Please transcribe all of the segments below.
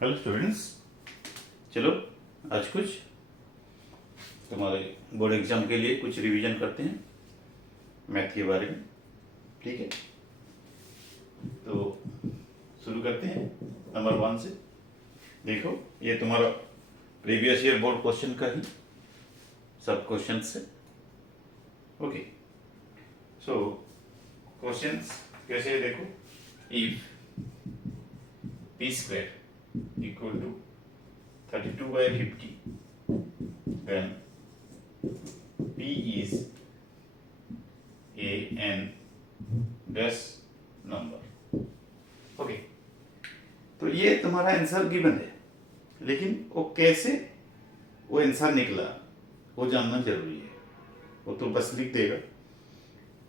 Hello students, चलो आज कुछ तुम्हारे बोर्ड एग्जाम के लिए कुछ रिवीजन करते हैं मैथ के बारे में। ठीक है, तो शुरू करते हैं नंबर 1 से। देखो, ये तुम्हारा प्रीवियस ईयर बोर्ड क्वेश्चन का ही सब क्वेश्चन है। ओके, सो क्वेश्चंस कैसे है देखो। If P square equal to 32/50, then P is a n dash number. Okay, तो ये तुम्हारा आंसर गिवन है, लेकिन वो कैसे वो आंसर निकला वो जानना जरूरी है। वो तो बस लिख देगा,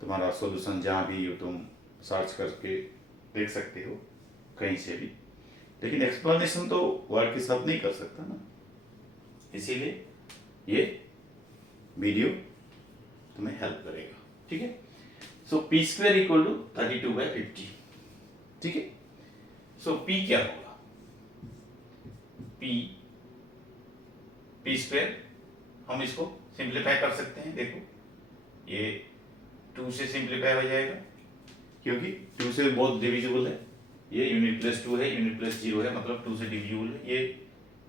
तुम्हारा सॉल्यूशन जहाँ भी हो तुम सर्च करके देख सकते हो कहीं से भी, लेकिन एक्सप्लेनेशन तो वर्ड के साथ नहीं कर सकता ना, इसीलिए ये वीडियो तुम्हें हेल्प करेगा। ठीक है, सो पी स्क्वायर इक्वल टू 32/50। ठीक है, सो पी क्या होगा? पी स्क्वायर हम इसको सिंप्लीफाई कर सकते हैं। देखो, ये 2 से सिंप्लीफाई हो जाएगा क्योंकि 2 से बहुत डिविजिबल है। ये यूनिट प्लस 2 है, यूनिट प्लस 0 है, मतलब 2 से डिविजिबल है। ये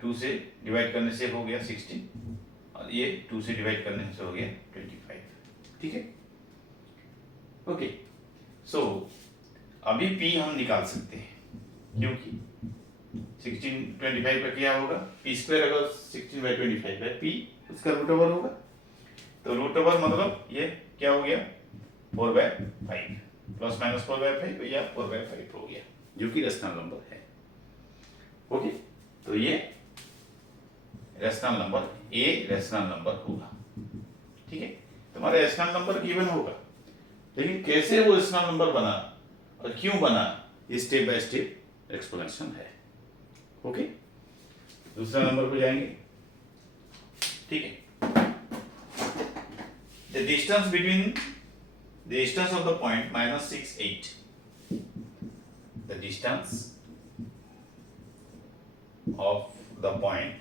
2 से डिवाइड करने से हो गया 16 और ये 2 से डिवाइड करने से हो गया 25। ठीक है, ओके, सो अभी p हम निकाल सकते हैं क्योंकि 16/25 का क्या होगा? p स्क्वायर अगर 16/25 है, p उसका रूट ओवर होगा, तो रूट ओवर मतलब ये क्या हो गया? 4/5 प्लस माइनस 4/5 या 4/5 हो गया, जो कि रेशनल नंबर है। ओके, तो ये rational number a rational number होगा। ठीक है, तुम्हारा रेशनल नंबर गिवन होगा, लेकिन कैसे वो रेशनल नंबर बना और क्यों बना, ये स्टेप बाय स्टेप एक्सप्लेनेशन है। ओके, दूसरा नंबर पे जाएंगे। ठीक है, the distance between the distance of the point -6 8, the distance of the point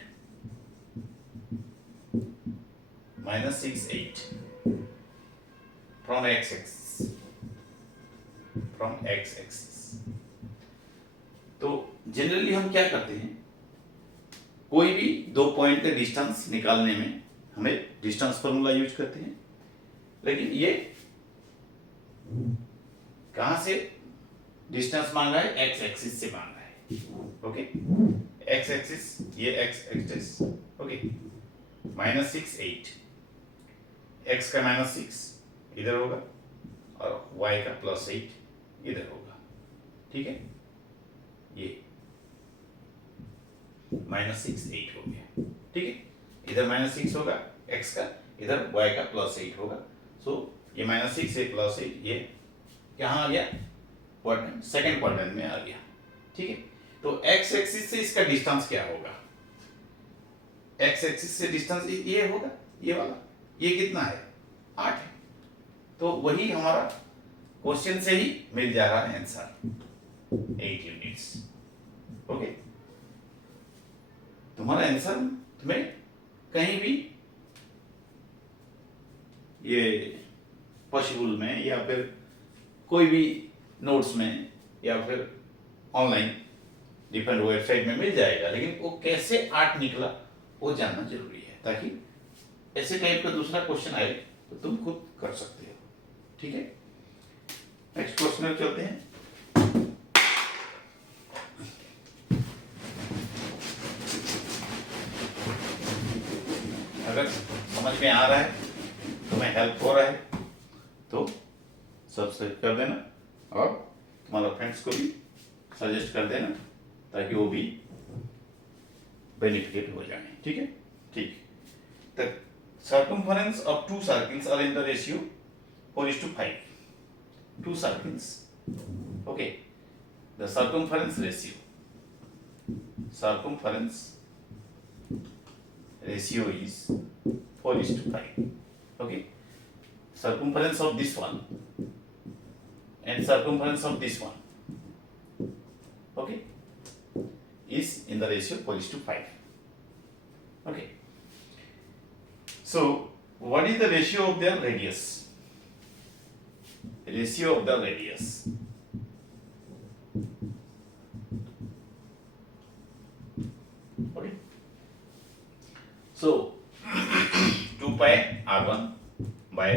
-6 8 from x axis। तो जनरली हम क्या करते हैं, कोई भी दो पॉइंट का डिस्टेंस निकालने में हमें डिस्टेंस फॉर्मूला यूज करते हैं, लेकिन ये कहां से डिस्टेंस मांगा है? एक्स एक्सिस से मांगा है। ओके, एक्स एक्सिस, ये एक्स एक्सिस। ओके, -6 8, एक्स का -6 इधर होगा और y का +8 इधर होगा। ठीक है, ये -6 8 हो गया। ठीक है, इधर -6 होगा x का, इधर y का +8 होगा। सो ये -6 से +8 ये कहाँ आ गया? क्वाड्रेंट, सेकंड क्वाड्रेंट में आ गया। ठीक है, तो x एक्सिस से इसका डिस्टेंस क्या होगा? x एक्सिस से डिस्टेंस ये होगा, ये वाला। ये कितना है? 8 है। तो वही हमारा क्वेश्चन से ही मिल जा रहा है आंसर, 8 यूनिट्स। ओके, तुम्हारा आंसर तुम्हें कहीं भी ये पॉसिबल में या फिर कोई भी नोट्स में या फिर ऑनलाइन डिफरेंट वेबसाइट में मिल जाएगा, लेकिन वो कैसे 8 निकला वो जानना जरूरी है, ताकि ऐसे टाइप का दूसरा क्वेश्चन आए तो तुम खुद कर सकते हो। ठीक है, नेक्स्ट क्वेश्चन में चलते हैं। अगर समझ में आ रहा है, तुम्हें हेल्प हो रहा है, तो सब्सक्राइब कर देना और तुम्हारा फ्रेंड्स को भी सजेस्ट कर देना, ताकि वो भी बेनिफिटेड हो जाए। ठीक है, ठीक। The circumference of two circles are in the ratio 4:5. Two circles. Okay. The circumference ratio is 4:5. Okay. Circumference of this one and circumference of this one. Okay. is in the ratio 4:5. Okay. So what is the ratio of their radius? Ratio of the radius. Okay. So 2 pi r1 by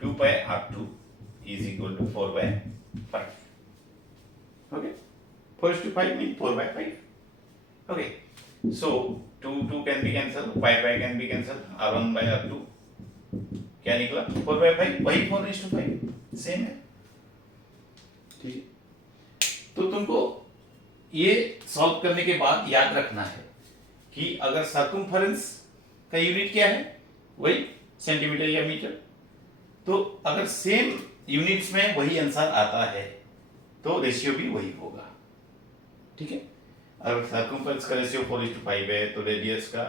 2 pi r2 is equal to 4 by 5. Okay. 4:5 means 4 by 5. Okay. So 2 can be cancelled, pi can be cancelled, r1 by r2 क्या निकला 4 by 5, वही 4:5 same है. ठीक है. तो तुमको ये solve करने के बाद याद रखना है कि अगर सर्कमफेरेंस का यूनिट क्या है, वही सेंटीमीटर या मीटर, तो अगर सेम यूनिट्स में वही आंसर आता है तो रेशियो भी वही होगा. ठीक है. अगर सर्कमफेरेंस का रेशियो 4:5 है तो रेडियस का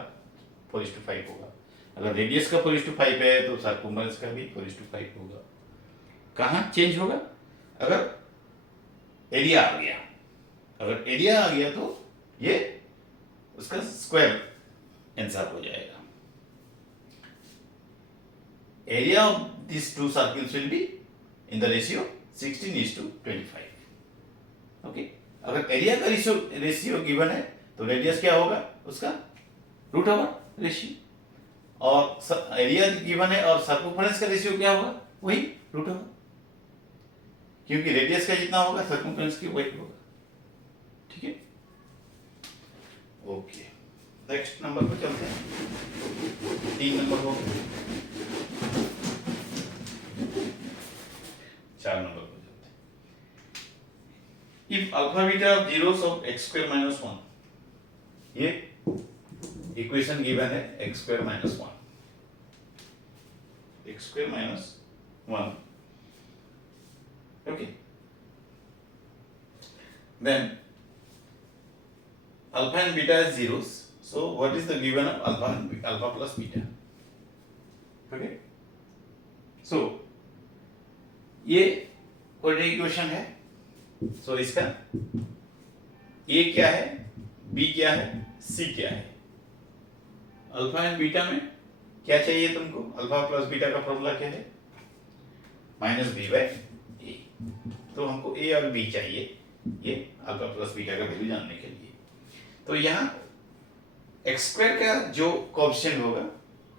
4:5 होगा. अगर रेडियस का 4:5 है तो सर्कमफेरेंस का भी 4:5 होगा. कहाँ चेंज होगा? अगर एरिया आ गया, अगर एरिया आ गया तो ये उसका स्क्वायर आंसर हो जाएगा. Area of this to circles will be in the ratio 16:25. Okay. अगर एरिया का रेशियो गिवन है तो रेडियस क्या होगा उसका √ओवर रेशियो, और एरिया गिवन है और सर्कमफेरेंस का रेशियो क्या होगा वही √ओवर, क्योंकि रेडियस का जितना होगा सर्कमफेरेंस की वही होगा. ठीक है. ओके. नेक्स्ट नंबर पर चलते हैं. 3 नंबर हो गया. 4 नंबर पर चलते हैं. If alpha beta of zeros of x² - 1, ये इक्वेशन गिवन है x² - 1, x² - 1. Okay. Then alpha and beta is zeros. So what is the given of alpha plus beta? Okay. So ये quadratic equation है. So इसका A क्या है, B क्या है, C क्या है. अल्फा एंड बीटा में क्या चाहिए तुमको? अल्फा प्लस बीटा का फॉर्मूला क्या है? -b/a. तो हमको A और B चाहिए ये अल्फा प्लस बीटा का वैल्यू जानने के लिए. तो यहाँ x² का जो कोएफिशिएंट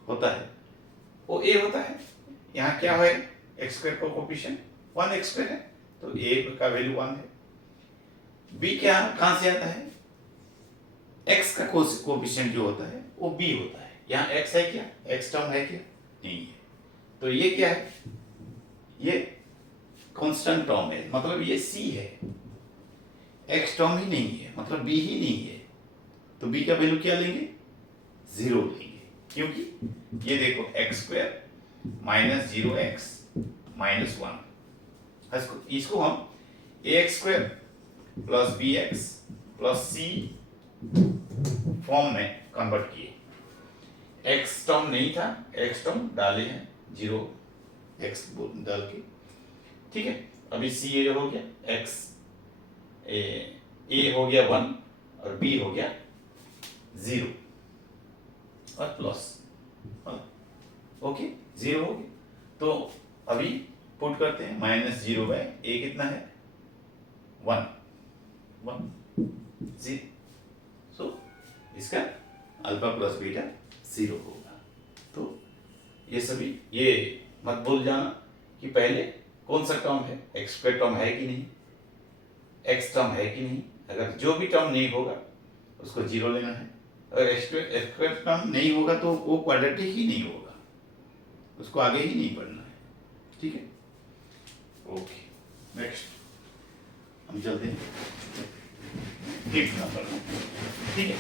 होता है वो A होता है. यहाँ क्या है x² का कोएफिशिएंट 1x² है तो A का वैल्यू 1 है. B क्या कहाँ से आता है? x का कोएफिशिएंट जो होता है वो B होता है. यहाँ x है क्या? x टर्म है क्या? नहीं है. तो ये क्या है? ये कांस्टेंट टर्म है, मतलब ये C है. x टर्म ही नहीं है, मतलब B ही नहीं है. तो B का वैल्यू क्या लेंगे? 0 लेंगे, क्योंकि ये देखो x² - 0x - 1, इसको हम ax² + bx + c फॉर्म में कन्वर्ट किए. x टर्म नहीं था, x टर्म डाले हैं 0x डाल के. ठीक है. अभी c ए हो गया, x a हो गया 1 और b हो गया 0 और प्लस. ओके. 0 हो गया. तो अभी पुट करते हैं -0/a कितना है? 1 0. सो इसका अल्फा प्लस बीटा 0 होगा. तो ये सभी ये मत भूल जाना कि पहले कौन सा टर्म है, x² टर्म है कि नहीं, x टर्म है कि नहीं. अगर जो भी टर्म नहीं होगा उसको 0 लेना है. अगर x² टर्म नहीं होगा तो वो क्वाड्रेटिक ही नहीं होगा, उसको आगे ही नहीं बढ़ना है. ठीक है. ओके. नेक्स्ट हम चलते हैं 5th नंबर. ठीक है.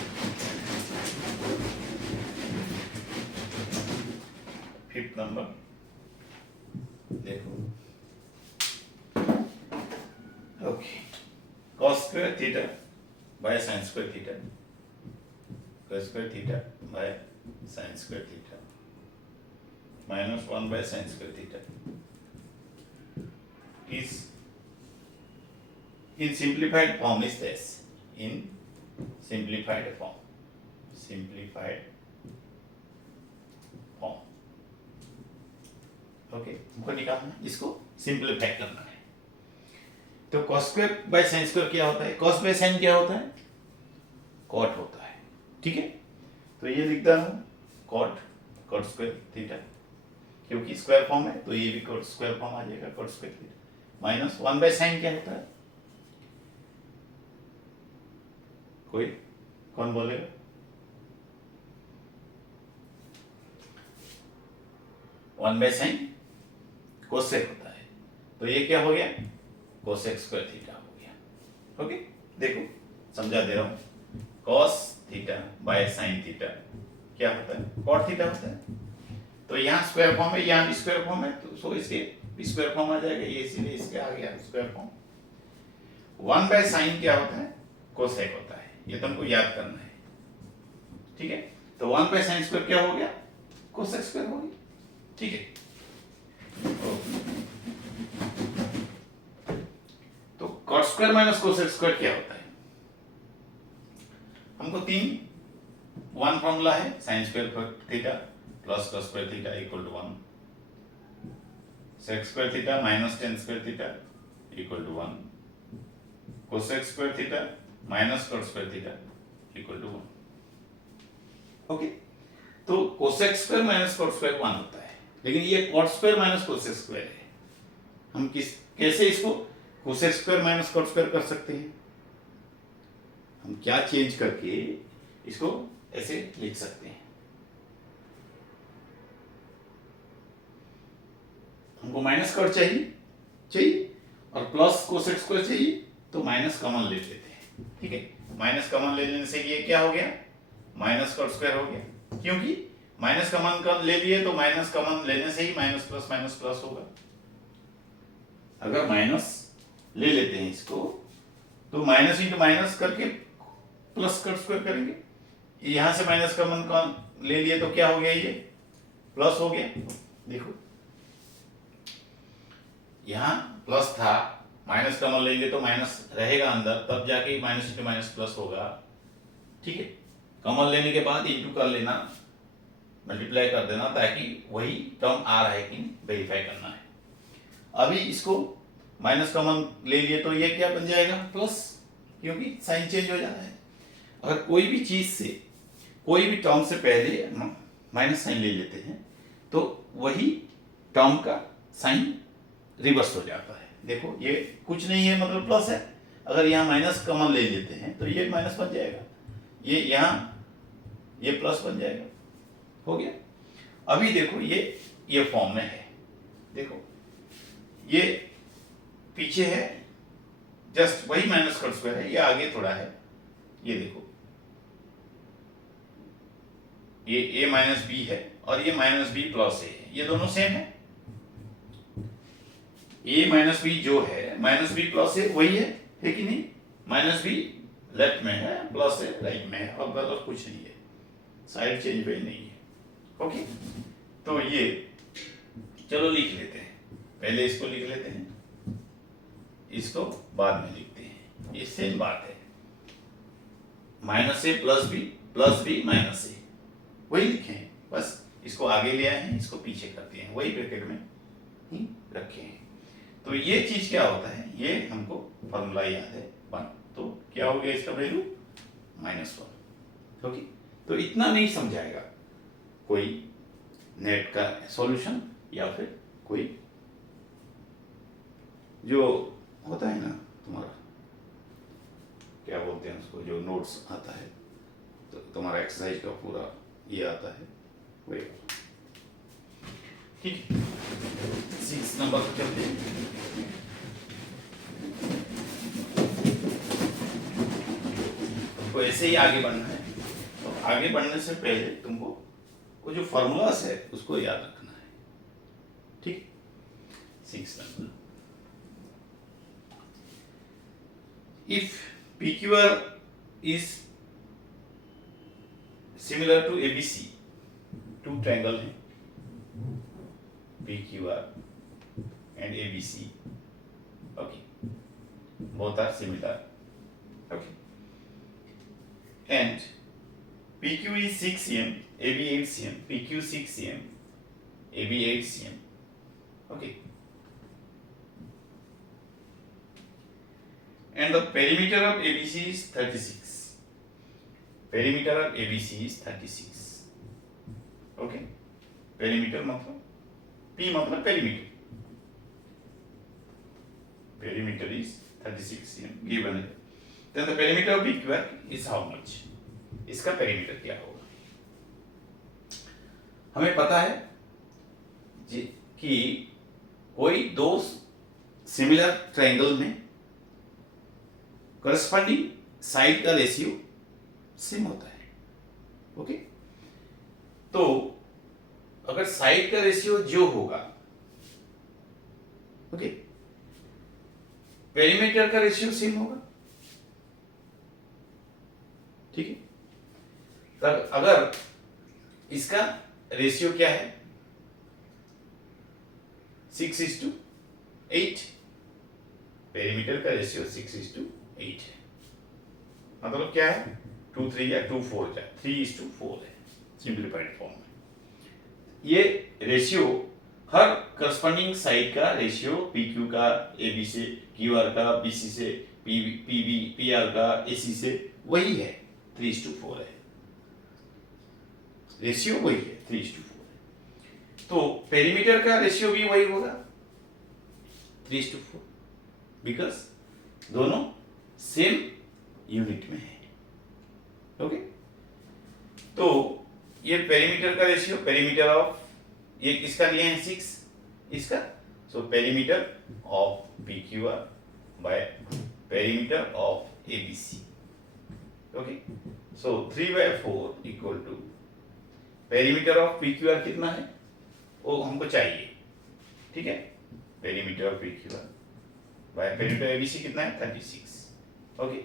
5th नंबर देखो. Okay. cos² theta by sin² theta, cos² theta by sin² theta -1 by sin² theta is in simplified form is this. In simplified form. Okay, हमको निकालना है, इसको सिंप्लीफाई करना है। तो cos square by sin square क्या होता है? cos बाय sin क्या होता है? cot होता है। ठीक है, तो ये लिखता हूं cot स्क्वायर थीटा, क्योंकि स्क्वायर फॉर्म है तो ये भी cot स्क्वायर फॉर्म आ जाएगा, cot square theta minus 1 by sin क्या होता है? कौन बोलेगा? वन बाय साइन कोसेक होता है, तो ये क्या हो गया? कोसेक स्क्वायर थीटा हो गया। ओके, देखो समझा दे रहा हूं, cos theta by sine theta क्या होता है? कॉट थीटा होता है। तो यहाँ स्क्वायर फॉर्म है, यहाँ भी स्क्वायर फॉर्म है, तो सो इसके स्क्वायर फॉर्म आ जाएगा, ये इसीलिए इसके आ गया स्क्वायर फॉर्म। 1 बाय साइन क्या होता है? कोसेक होता है, ये तुमको याद करना है। ठीक है, तो 1 बाय साइन स्क्वायर क्या हो गया? कोसेक स्क्वायर हो गया। ठीक है, तो cot square minus cosec square क्या होता है? हमको वन फॉर्मूला है, sine square theta plus cos square theta equal to 1, sec square theta minus tan square theta equal to 1, cosec square theta minus cot square theta equal to 1। Okay, तो cosec square minus cot square 1 होता है, लेकिन ये cot square minus cosec square है। हम कैसे इसको cosec square minus cot square कर सकते हैं? हम क्या चेंज करके इसको ऐसे लिख सकते हैं? हमको माइनस कॉट चाहिए और प्लस कोसेक स्क्वायर चाहिए, तो माइनस कॉमन ले लेते हैं। ठीक है, माइनस कॉमन ले लेने से ये क्या हो गया? माइनस कॉट स्क्वायर हो गया, क्योंकि माइनस कॉमन ले लिए तो माइनस कॉमन लेने से ही माइनस प्लस होगा। अगर माइनस ले लेते हैं इसको, तो माइनस इंटू माइनस करके प्लस कट स्क्वायर करेंगे। यहां से माइनस कॉमन ले लिए तो क्या हो गया? ये प्लस हो गया। देखो यहां प्लस था, माइनस कॉमन ले लिए तो माइनस रहेगा अंदर, तब जाके माइनस इंटू माइनस प्लस होगा। ठीक है, कॉमन लेने के बाद इंटू कर लेना, मल्टीप्लाई कर देना, ताकि वही टर्म आ रहा है कि वेरीफाई करना है। अभी इसको माइनस कॉमन ले लिए तो ये क्या बन जाएगा? प्लस, क्योंकि साइन चेंज हो जाता है। अगर कोई भी चीज से, कोई भी टर्म से पहले माइनस साइन ले लेते हैं तो वही टर्म का साइन रिवर्स हो जाता है। देखो ये कुछ नहीं है, मतलब प्लस है। अगर यहाँ माइनस कॉमन ले लेते हैं तो ये माइनस बन जाएगा, ये यहाँ ये प्लस बन जाएगा। हो गया। अभी देखो ये फॉर्म में है, देखो ये पीछे है, जस्ट वही माइनस कट स्क्वायर है, ये आगे थोड़ा है। ये देखो ये a माइनस बी है और ये माइनस बी प्लस ए है, ये दोनों सेम है। a माइनस बी जो है माइनस बी प्लस ए वही है कि नहीं? माइनस बी लेफ्ट में है, प्लस ए राइट में है, और गलत कुछ नहीं है, साइड चेंज भी नहीं है। ओके, तो ये चलो लिख लेते हैं, पहले इसको लिख लेते हैं, इसको बाद में लिखते हैं। ये सेम बात है, माइनस ए प्लस बी माइनस ए, वही लिखे हैं, बस इसको आगे ले आए हैं, इसको पीछे करते हैं, वही ब्रैकेट में ही रखे हैं। तो ये चीज क्या होता है? ये हमको फॉर्मूला याद है 1, तो क्या हो गया इसका वैल्यू? -1। ओके, तो इतना नहीं समझाएगा कोई नेट का सॉल्यूशन, या फिर कोई जो होता है ना तुम्हारा, क्या बोलते हैं उसको, जो नोट्स आता है, तो तुम्हारा एक्सरसाइज का पूरा ये आता है वही। ठीक है, 6 नंबर पर चलते हैं। तुमको ऐसे ही आगे बढ़ना है, तो आगे बढ़ने से पहले तुमको वो जो फॉर्मूलास है उसको याद रखना है। ठीक, 6 number, if PQR is similar to ABC, two triangle है PQR and ABC, okay, both are similar, okay, and PQ is 6 cm, AB 8 cm, PQ 6 cm, AB 8 cm. Okay. And the perimeter of ABC is 36. Perimeter of ABC is 36. Okay. Perimeter मतलब P मतलब perimeter. Perimeter is 36 cm given है. Then the perimeter of PQR is how much? इसका perimeter क्या होगा? हमें पता है कि कोई दो सिमिलर ट्रायंगल में करस्पॉन्डिंग साइड का रेशियो सेम होता है. ओके. तो अगर साइड का रेशियो जो होगा, ओके, पेरीमीटर का रेशियो सेम होगा. ठीक है. तब अगर इसका रेशियो क्या है 6:8, पेरीमीटर का रेशियो 6:8 है. मतलब क्या है 2 3 या 2 4 या 3:4 है सिंप्लीफाइड फॉर्म में. ये रेशियो हर करस्पॉन्डिंग साइड का रेशियो PQ का AB से, QR का BC से, PB PR का AC से वही है 3:4 है. रेशियो वही है 3:4 है. तो पेरीमीटर का रेशियो भी वही होगा 3:4 बिकॉज दोनों सेम यूनिट में है. ओके. तो ये पेरीमीटर का रेशियो, पेरीमीटर ऑफ, ये किसका लिए हैं 6, इसका. So perimeter of PQR by perimeter of ABC. Okay. So 3/4 equal to perimeter of PQR कितना है वो हमको चाहिए. ठीक है. Perimeter of PQR by perimeter ABC कितना है 36. ओके.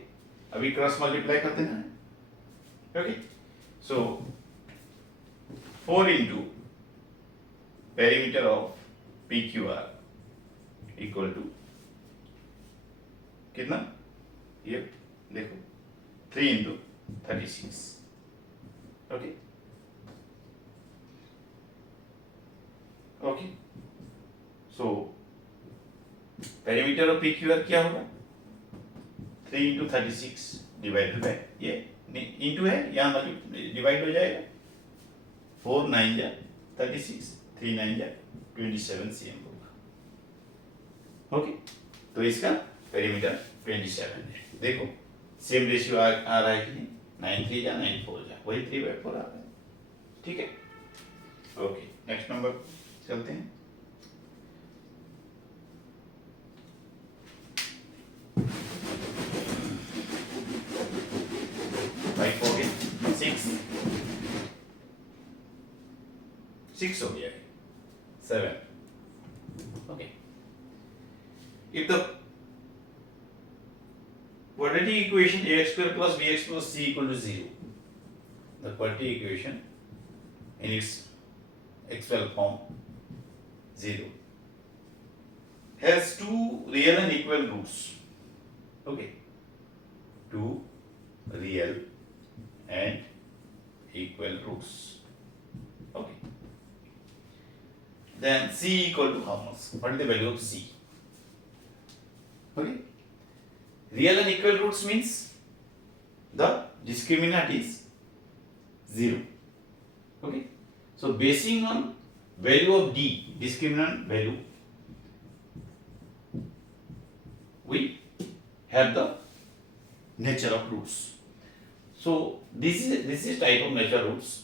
अभी क्रॉस मल्टीप्लाई करते हैं. Okay. So 4 into perimeter of PQR equal to कितना, ये देखो 3 into 36. Okay. Okay. So perimeter of PQR क्या होगा 3 into 36 डिवाइडेड बाय, ये इंटू है यहाँ डिवाइड हो जाएगा. 4 9 जा 36, 3 9 जा 27 cm होगा. ओके. तो इसका पेरीमीटर 27 है. देखो सेम रेशियो आ रहा है कि नहीं. 9 3 जा 9 4 जा वही 3/4 आ रहा है. ठीक है. ओके. नेक्स्ट नंबर चलते हैं. फाइव हो गया, 6 हो गया है, 7. Okay. If the quadratic equation ax square plus bx plus c equal to 0, the quadratic equation in its actual form 0 has two real and equal roots. Okay. Two real and equal roots. Okay. Then c equal to how much? What is the value of c? Okay. Real and equal roots means the discriminant is 0. Okay. So basing on value of d, discriminant value, we have the nature of roots. So this is type of nature roots.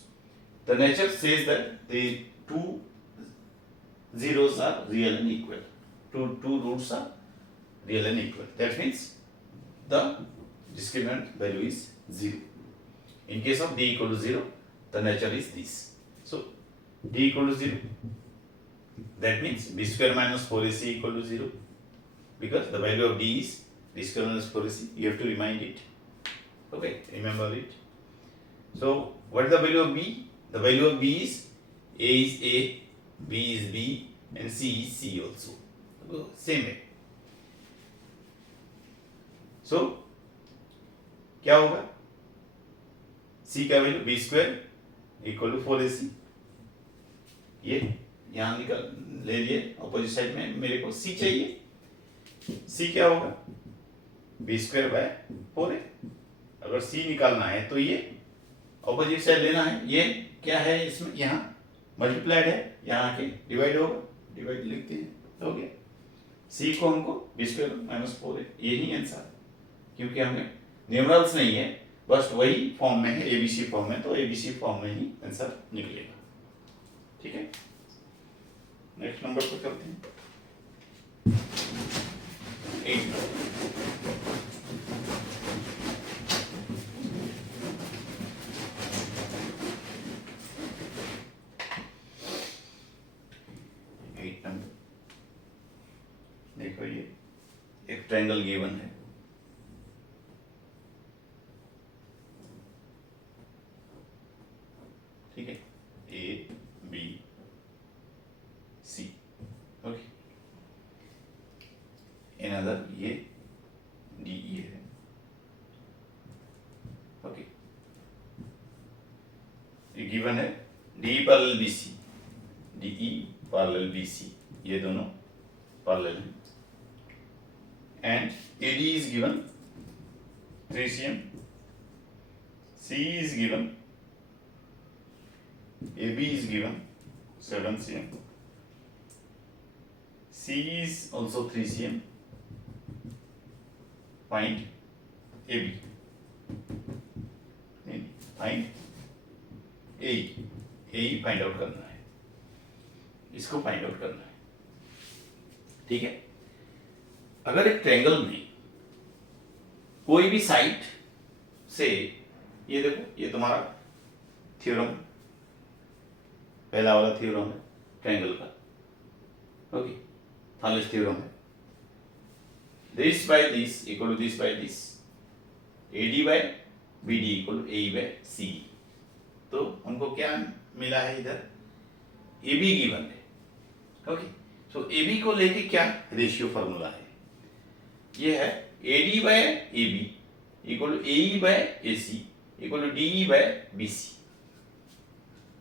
The nature says that the two zeros are real and equal. Two roots are real and equal. That means the discriminant value is 0. In case of d equal to 0, the nature is this. So d equal to 0. That means b square minus 4ac equal to 0. Because the value of d is b square minus 4ac. You have to remind it. Okay, remember it. So what is the value of b? The value of b is a is a, b is b, and c is c also. Same way. So क्या होगा C का value B square equal to 4ac। ये यहाँ निकल ले लिए opposite side में, मेरे को सी चाहिए। सी क्या होगा, बी स्क्वायर बाय 4a। अगर सी निकालना है तो ये अपोजिट साइड लेना है। ये क्या है इसमें, यहाँ मल्टीप्लाइड है, यहाँ आके डिवाइड होगा, डिवाइड लिखते हैं, हो गया। सी को हमको बी स्क्वायर माइनस 4a, यही आंसर, क्योंकि हमें न्यूमरल्स नहीं है, बस वही फॉर्म में है, एबीसी फॉर्म में, तो एबीसी फॉर्म में ही आंसर निकलेगा। ठीक है, नेक्स्ट नंबर पर चलते हैं। 8 नंबर देखो, ये एक ट्रायंगल गिवन है। ठीक है, A B C, okay. Another ये डी ई है, ओके। ये गिवन है D parallel B C, D E parallel B C, ये दोनों पैरेलल हैं। And A D is given 3 cm, C is given, AB is given 7 cm, C is also 3 cm, find AB, find AE find out करना है, इसको find out करना है। ठीक है, अगर एक ट्रायंगल में कोई भी साइड से, ये देखो, ये तुम्हारा थ्योरम, पहला वाला थ्योरम है ट्रायंगल का, ओके, थॉलेस थ्योरम है। This by this equal to this by this, AD by BD equal to AE by C. तो हमको क्या मिला है इधर, एबी गिवन है, ओके। सो एबी को लेके क्या रेशियो फार्मूला है, ये है AD by AB equal to AE by AC equal to DE by BC.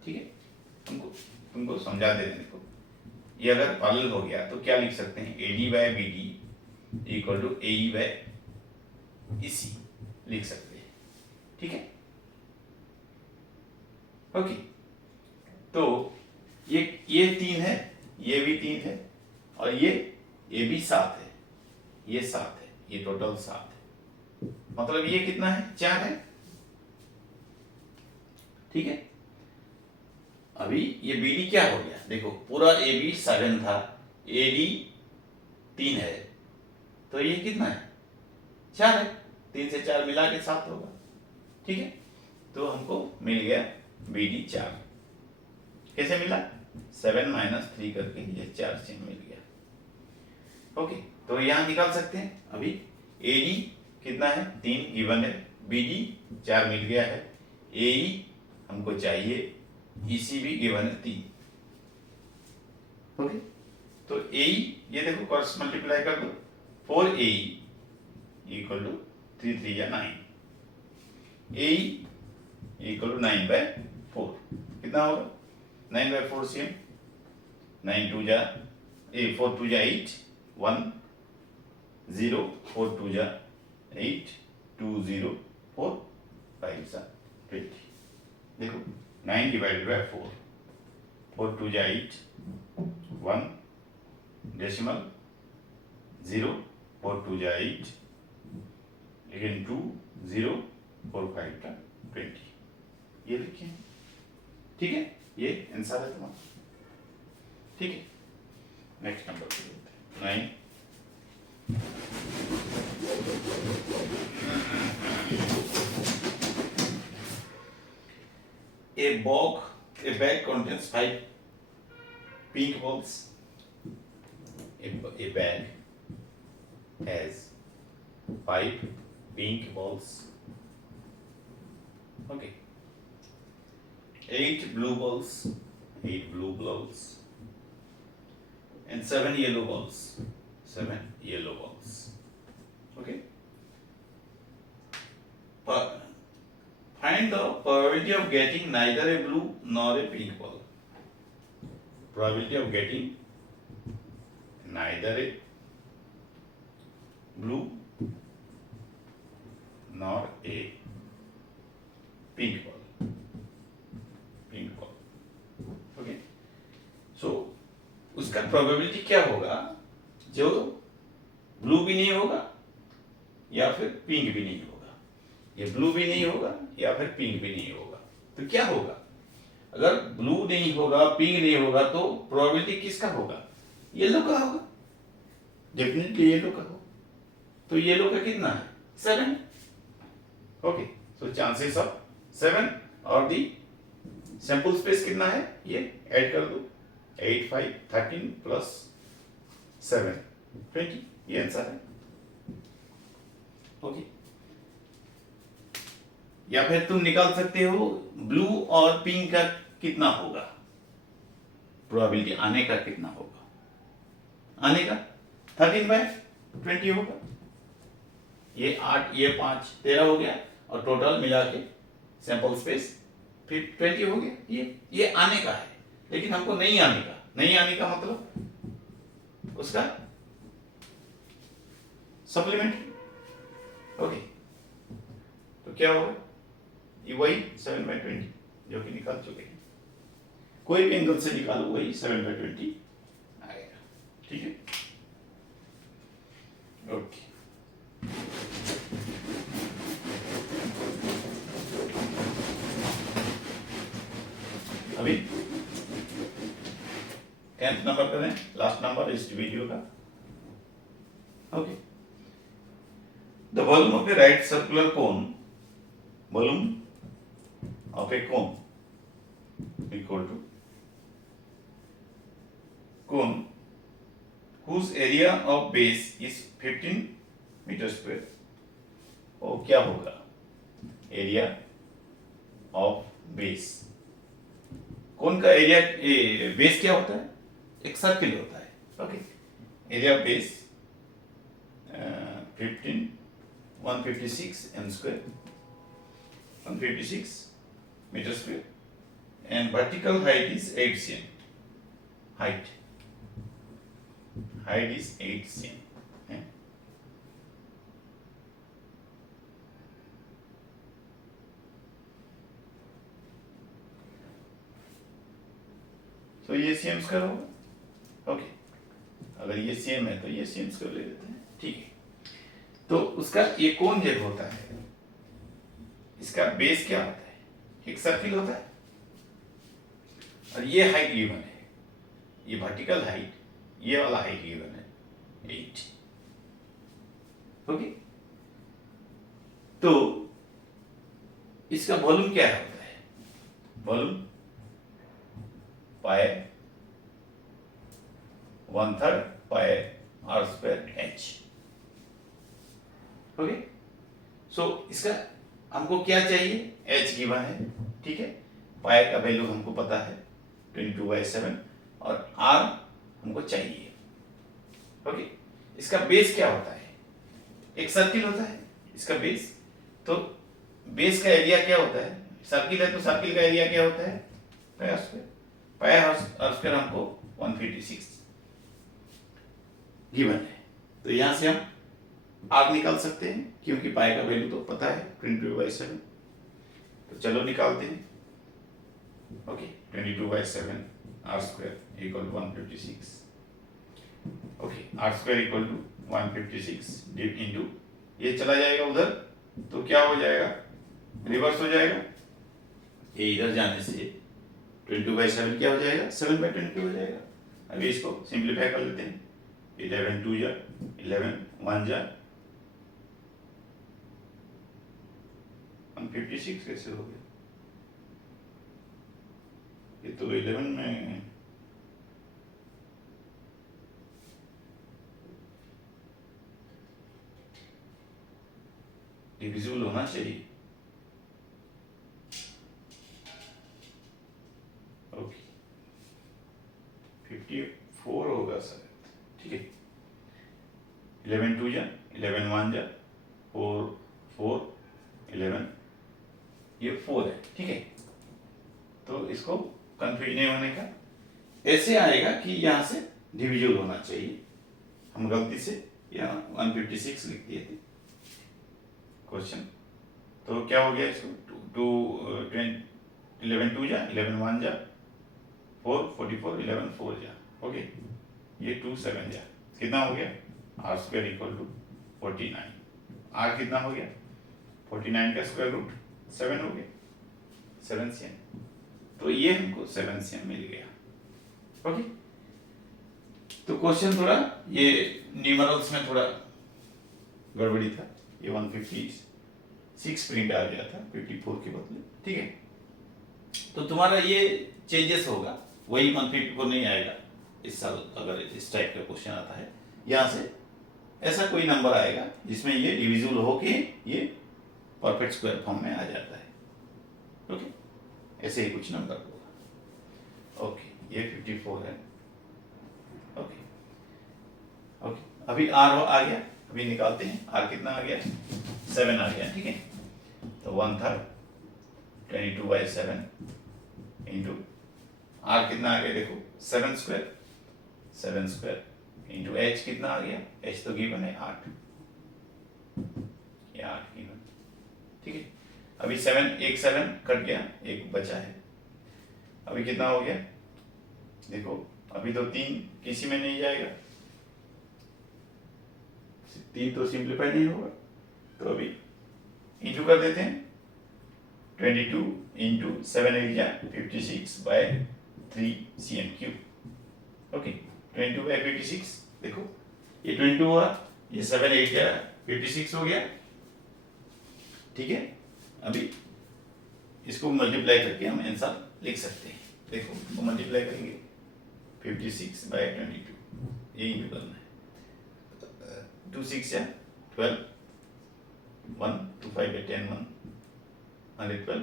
ठीक है, तुमको समझा देने को, ये अगर पैरेलल हो गया तो क्या लिख सकते हैं, AD by BD equal to AE by EC लिख सकते हैं। ठीक है, ओके। तो ये 3 है, ये भी 3 है, और ये भी 7 है, ये 7 है, ये टोटल 7 है, मतलब ये कितना है, 4 है। ठीक है, अभी ये BD क्या हो गया, देखो पूरा AB 7 था, AD 3 है, तो ये कितना है, 4 है, 3 से 4 मिला के 7 होगा। ठीक है, तो हमको मिल गया BD 4। कैसे मिला, 7 माइनस 3 करके ये 4 से मिल गया। ओके, तो यहाँ निकाल सकते हैं। अभी AD कितना है, 3 गिवन है, BD 4 मिल गया है, AE हमको चाहिए, EC भी गिवन है 3। ओके, तो AE ये देखो क्रॉस मल्टीप्लाई कर दो, 4AE इक्वल टू 3 3 या 9, AE इक्वल टू 9 बाय 4, कितना होगा 9 बाय 4 cm, 9 2 जा 4 2 जा 8, 1 0, 4 2 जा 8, 2 0, 4 5 जा 20। देखो 9 डिवाइडेड बाय 4, 4 2 जा 8, 1 डेसिमल 0, 4 2 जा 8, अगेन 2 0, 4 5 का 20, ये लिखे। ठीक है, ये आंसर है तुम्हारा। ठीक है, नेक्स्ट नंबर पे 9। A bag contains 5 pink balls. A bag has 5 pink balls. Okay. 8 blue balls, 8 blue balls, and 7 yellow balls, 7 yellow balls. Okay. But find find the probability of getting neither a blue nor a pink ball. Probability of getting neither a blue nor a pink ball, pink ball. Okay, so उसका probability क्या होगा? जो blue भी नहीं होगा या फिर pink भी नहीं होगा, ये ब्लू भी नहीं होगा या फिर पिंक भी नहीं होगा, तो क्या होगा? अगर ब्लू नहीं होगा, पिंक नहीं होगा, तो प्रोबेबिलिटी किसका होगा? येलो का होगा, डेफिनेटली येलो का हो। तो येलो का कितना है? 7। ओके, सो चांसेस ऑफ 7 और दी सैंपल स्पेस कितना है? ये ऐड कर दो, 8 5 13 प्लस 7 20, ये आंसर है। ओके, या फिर तुम निकाल सकते हो ब्लू और पिंक का कितना होगा, प्रोबेबिलिटी आने का कितना होगा? आने का 13/20 होगा। ये 8, ये 5, 13 हो गया, और टोटल मिला के सैंपल स्पेस फिर 20 हो गया। ये आने का है, लेकिन हमको नहीं आने का। नहीं आने का मतलब उसका सप्लीमेंट्री। ओके, तो क्या होगा? ये वही 7/20 जो कि निकाल चुके हैं, कोई भी एंगल से निकालो वही 7/20 आएगा। ठीक है, ओके। अभी 10th नंबर करें, लास्ट नंबर इस वीडियो का। Okay, the volume of A right circular cone, volume of a cone equal to cone whose area of base is 15 metre square. और क्या होगा? एरिया ऑफ बेस, कोन का area, base क्या होता है? एक सर्किल होता है। Okay, area of base 156 m square, 156 metre square, and vertical height is 8 cm. height is 8 cm. तो ये cm स्क्वायर होगा। ओके, अगर ये cm है तो ये cm स्क्वायर ले लेते हैं। ठीक है, तो उसका ये कौन जेब होता है, इसका बेस क्या होता है? एक सर्किल होता है, और ये हाइट गिवन है, ये वर्टिकल हाइट, ये वाला हाइट गिवन है 8। ओके, तो इसका वॉल्यूम क्या होता है? वॉल्यूम पाई 1/3 पाई r² h। ओके, सो इसका हमको क्या चाहिए? h गिवन है, ठीक है, पाई का वैल्यू हमको पता है 22/7, और r हमको चाहिए। ओके, इसका बेस क्या होता है? एक सर्किल होता है इसका बेस, तो बेस का एरिया क्या होता है? सर्किल है तो सर्किल का एरिया क्या होता है? पाई r² हमको 156 गिवन है, तो यहां से हम आग निकाल सकते हैं, क्योंकि पाई का वैल्यू तो पता है 22/7। तो चलो निकालते हैं। Okay, 22/7 r² equal 156। Okay, r² equal to 156 into ये चला जाएगा उधर, तो क्या हो जाएगा? रिवर्स हो जाएगा। ये इधर जाने से 22/7 क्या हो जाएगा? 7/20 हो जाएगा। अभी इसको सिंप्लीफाई कर लेते हैं। 11 2 जा 11 1 जा 156 कैसे हो गया? ये तो 11 में डिविजिबल होना चाहिए। ओके, 54 होगा सर, ठीक है। 11 2 जा 11 1 जा 4 4 11, ये 4 है, ठीक है। तो इसको कंफ्यूज नहीं होने का, ऐसे आएगा कि यहाँ से डिविजिबल होना चाहिए। हम गलती से यहाँ 156 लिख दिए थे क्वेश्चन। तो क्या हो गया इसको, 11 2 जा, 11 1 जा, 4 44, 11 4 जा, ओके। ये 2 7 जा, कितना हो गया, R square equal to 49। R कितना हो गया, 49 का स्क्वायर रूट 7 हो गया, 7 cm। तो ये हमको 7 cm मिल गया, ओके। तो क्वेश्चन थोड़ा ये न्यूमेरल्स में थोड़ा गड़बड़ी था, ये 156 प्रिंट आ गया था 54 के बदले, ठीक है। तो तुम्हारा ये चेंजेस होगा, वही 154 नहीं आएगा इस साल। अगर इस टाइप का क्वेश्चन आता है, यहाँ से ऐसा कोई नंबर आएगा जिसमें ये डिविजिबल होके ये परफेक्ट स्क्वायर फॉर्म में आ जाता है, ओके। ऐसे ही कुछ नंबर होगा, ओके। ये 54 है, ओके ओके। अभी आर आ गया, अभी निकालते हैं। आर कितना आ गया, 7 आ गया, ठीक है। तो 1/3 22/7 इंटू आर कितना आ गया, देखो 7 स्क्वायर इंटू एच कितना आ गया, एच तो गिवन है 8, ये 8 गिवन, ठीक है। अभी 7 एक 7 कट गया, एक बचा है। अभी कितना हो गया, देखो अभी तो 3 किसी में नहीं जाएगा, 3 तो सिंप्लीफाई नहीं होगा, तो अभी इंटू कर देते हैं। 22 इंटू 7 8 जा 56/3 cm3, ओके। 22/56, देखो ये 22 हुआ, ये 7 8 जा 56 हो गया, ठीक है। अभी इसको मल्टीप्लाई करके हम आंसर लिख सकते हैं। देखो इसको मल्टीप्लाई करेंगे 56/22, ये इंटू करना है। 2 6 जा 12, 1 2 5 10 1 112,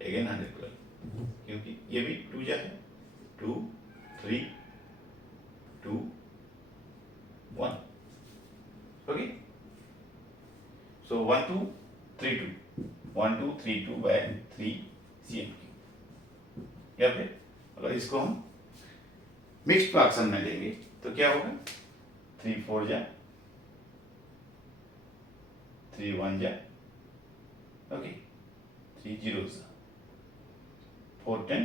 अगेन 112, क्योंकि ये भी 2 जा है, 2 3 2 1, ओके। सो 1 2 3 2 1 2 3 2/3 cm3। या फिर अगर इसको हम मिक्स्ड फ्रैक्शन में लेंगे तो क्या होगा, 3 4 जा 3 1 जा, ओके, 3 0 जा 4 10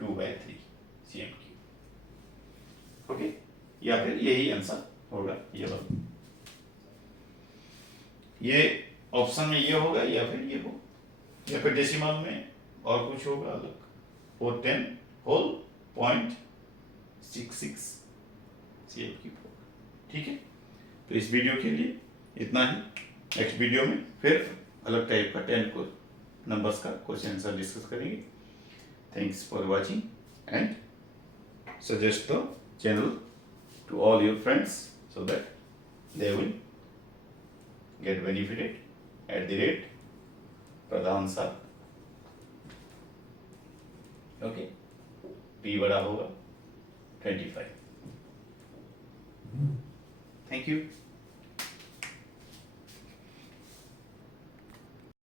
2/3 cm3, ओके। या फिर यही आंसर होगा, ये वाला, ये ऑप्शन में ये होगा, या फिर ये हो, या फिर डेसिमल में और कुछ होगा अलग, 410 होल 0.66 cm3, ठीक है। तो इस वीडियो के लिए इतना ही। नेक्स्ट वीडियो में फिर अलग टाइप का 10 को नंबर्स का क्वेश्चन आंसर डिस्कस करेंगे। Thanks for watching and suggest the channel to all your friends so that they will get benefited at the rate Pradhan sir, okay। P बड़ा होगा 25। Thank you।